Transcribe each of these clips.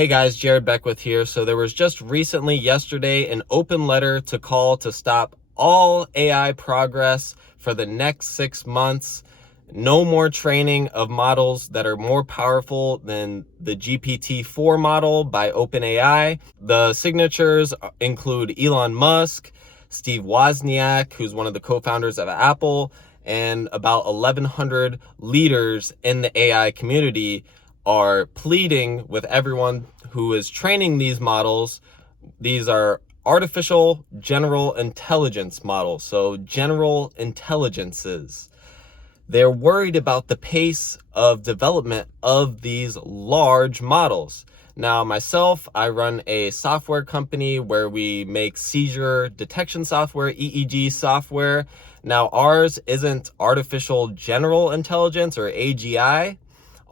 Hey guys, Jared Beckwith here. So there was just recently yesterday an open letter to call to stop all AI progress for the next 6 months. No more training of models that are more powerful than the GPT-4 model by OpenAI. The signatures include Elon Musk, Steve Wozniak, who's one of the co-founders of Apple, and about 1,100 leaders in the AI community are pleading with everyone who is training these models. These are artificial general intelligence models, so general intelligences. They're worried about the pace of development of these large models. Now, myself, I run a software company where we make seizure detection software, EEG software. Now, ours isn't artificial general intelligence or AGI.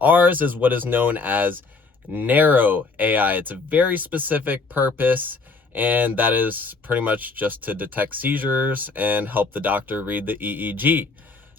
Ours is what is known as narrow AI. It's a very specific purpose, and that is pretty much just to detect seizures and help the doctor read the EEG.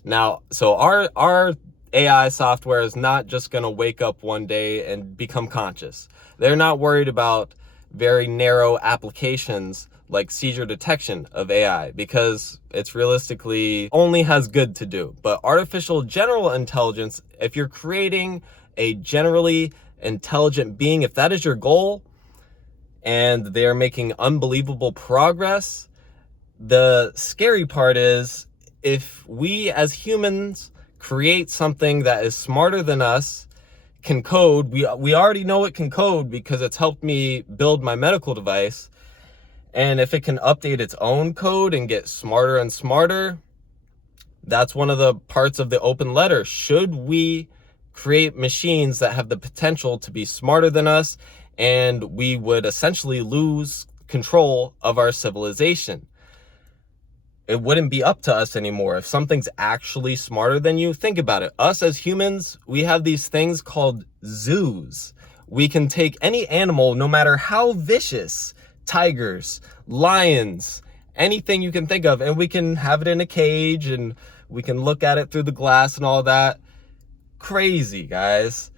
Now, so our AI software is not just going to wake up one day and become conscious. They're not worried about very narrow applications like seizure detection of AI because it's realistically only has good to do. But artificial general intelligence, if you're creating a generally intelligent being, if that is your goal and they're making unbelievable progress, the scary part is if we as humans create something that is smarter than us, can code, we already know it can code because it's helped me build my medical device. And if it can update its own code and get smarter and smarter, that's one of the parts of the open letter. Should we create machines that have the potential to be smarter than us, and we would essentially lose control of our civilization? It wouldn't be up to us anymore. If something's actually smarter than you, think about it. Us as humans, we have these things called zoos. We can take any animal, no matter how vicious, tigers, lions, anything you can think of, and we can have it in a cage and we can look at it through the glass and all that. Crazy, guys.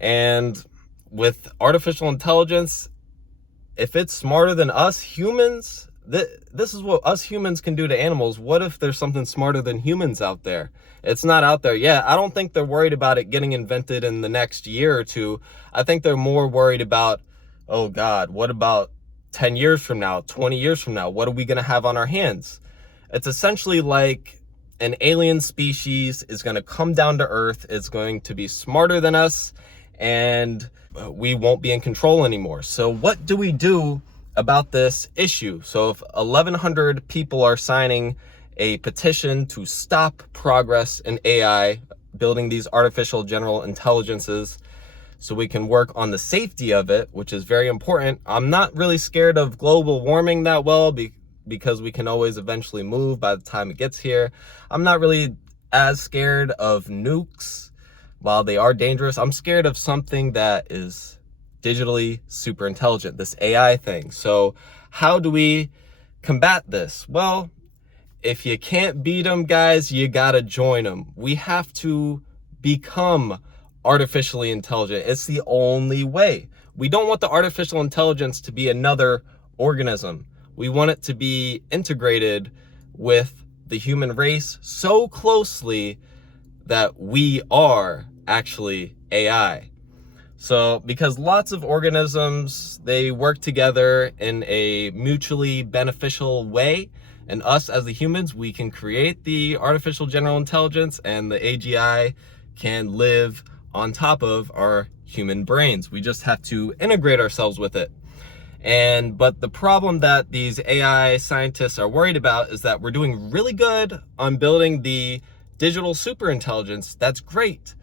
And with artificial intelligence, if it's smarter than us humans, this is what us humans can do to animals. What if there's something smarter than humans out there? It's not out there yet. I don't think they're worried about it getting invented in the next year or two. I think they're more worried about, oh God, what about 10 years from now, 20 years from now? What are we going to have on our hands? It's essentially like an alien species is going to come down to Earth. It's going to be smarter than us, and we won't be in control anymore. So what do we do about this issue? So if 1,100 people are signing a petition to stop progress in AI, building these artificial general intelligences, so we can work on the safety of it, which is very important. I'm not really scared of global warming that well because we can always eventually move by the time it gets here. I'm not really as scared of nukes. While they are dangerous, I'm scared of something that is digitally super intelligent, this AI thing. So how do we combat this? Well, if you can't beat them, guys, you gotta join them. We have to become artificially intelligent. It's the only way. We don't want the artificial intelligence to be another organism. We want it to be integrated with the human race so closely that we are actually AI. So because lots of organisms, they work together in a mutually beneficial way, and us as the humans, we can create the artificial general intelligence, and the AGI can live on top of our human brains. We just have to integrate ourselves with it. But the problem that these AI scientists are worried about is that we're doing really good on building the digital superintelligence. That's great.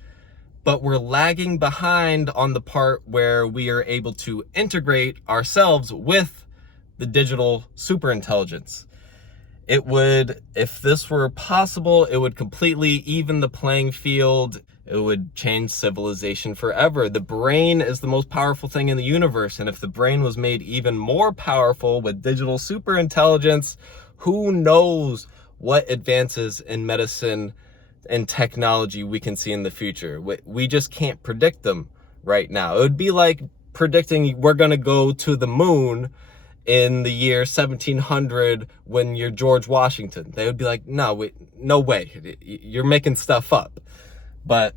But we're lagging behind on the part where we are able to integrate ourselves with the digital superintelligence. It would, if this were possible, it would completely even the playing field. It would change civilization forever. The brain is the most powerful thing in the universe. And if the brain was made even more powerful with digital superintelligence, who knows what advances in medicine and technology we can see in the future. We just can't predict them right now. It would be like predicting we're going to go to the moon in the year 1700 when you're George Washington. They would be like, no, wait, no way. You're making stuff up. But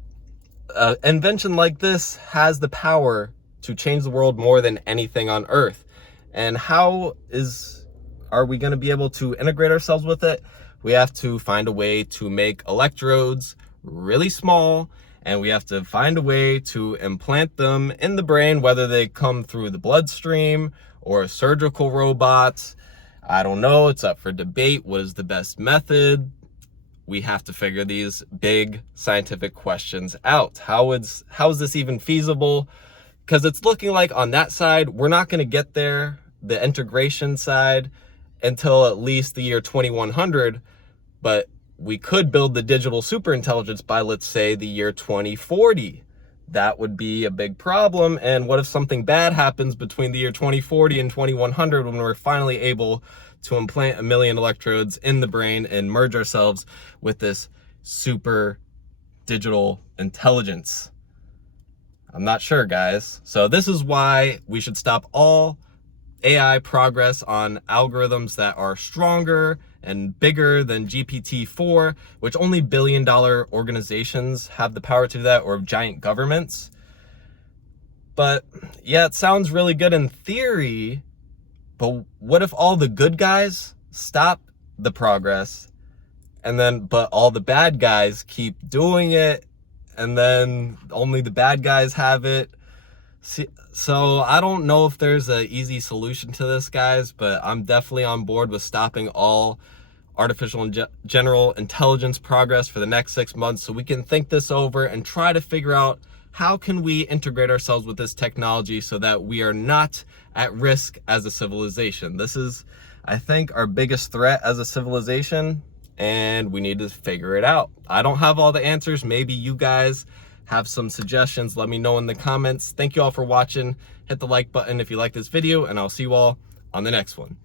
invention like this has the power to change the world more than anything on Earth. And how are we going to be able to integrate ourselves with it? We have to find a way to make electrodes really small, and we have to find a way to implant them in the brain, whether they come through the bloodstream or surgical robots. I don't know, it's up for debate. What is the best method? We have to figure these big scientific questions out. How is this even feasible? Because it's looking like on that side, we're not going to get there, the integration side, until at least the year 2100. But we could build the digital superintelligence by, let's say, the year 2040. That would be a big problem. And what if something bad happens between the year 2040 and 2100 when we're finally able to implant 1 million electrodes in the brain and merge ourselves with this super digital intelligence? I'm not sure, guys. So this is why we should stop all AI progress on algorithms that are stronger and bigger than GPT-4, which only billion-dollar organizations have the power to do that, or giant governments. But yeah, it sounds really good in theory, but what if all the good guys stop the progress, but all the bad guys keep doing it, and then only the bad guys have it? So I don't know if there's an easy solution to this, guys, but I'm definitely on board with stopping all artificial and general intelligence progress for the next 6 months, so we can think this over and try to figure out how can we integrate ourselves with this technology so that we are not at risk as a civilization. This is, I think, our biggest threat as a civilization, and we need to figure it out. I don't have all the answers. Maybe you guys have some suggestions. Let me know in the comments. Thank you all for watching. Hit the like button if you like this video, and I'll see you all on the next one.